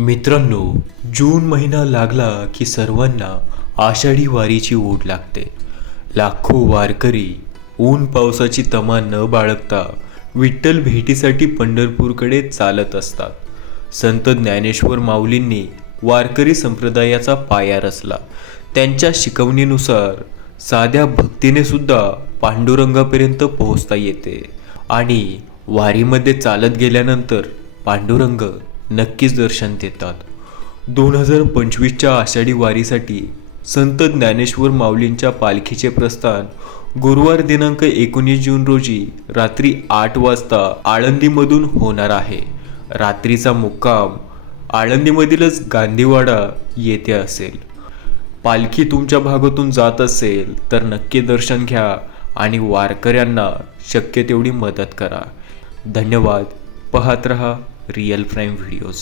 मित्रांनो, जून महिना लागला की सर्वांना आषाढी वारीची ओढ लागते. लाखो वारकरी ऊन पावसाची तमा न बाळगता विठ्ठल भेटीसाठी पंढरपूरकडे चालत असतात. संत ज्ञानेश्वर माऊलींनी वारकरी संप्रदायाचा पाया रचला. त्यांच्या शिकवणीनुसार साध्या भक्तीने सुद्धा पांडुरंगापर्यंत पोहोचता येते आणि वारीमध्ये चालत गेल्यानंतर पांडुरंग नक्कीच दर्शन देतात. 2025च्या आषाढी वारीसाठी संत ज्ञानेश्वर माऊलींच्या पालखीचे प्रस्थान गुरुवार दिनांक 19 जून रोजी रात्री 8 वाजता आळंदीमधून होणार आहे. रात्रीचा मुक्काम आळंदीमधीलच गांधीवाडा येथे असेल. पालखी तुमच्या भागातून जात असेल तर नक्की दर्शन घ्या आणि वारकऱ्यांना शक्य तेवढी मदत करा. धन्यवाद. पाहत रहा रिअल प्राईम व्हिडिओज.